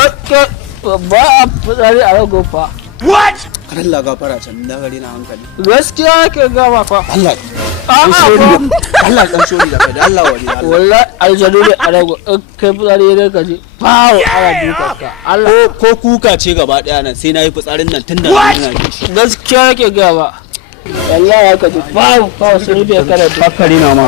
Gaske ba a fitsari a rago fa. What? Allah gafara can da gari na hankali. Gaskiya ke gaba fa. Allah. A'a Allah dan shori da kai da Allah wani Allah. wallahi aljanu ne a rago kai fitsari ne ka ji. Fawo ana duka ka. Allah Ko kuka ce gaba daya nan sai nayi fitsarin nan tunda ina ji. gaskiya ke gaba. Wallahi ka ji fawo sai bai karanta. Bakari na ma.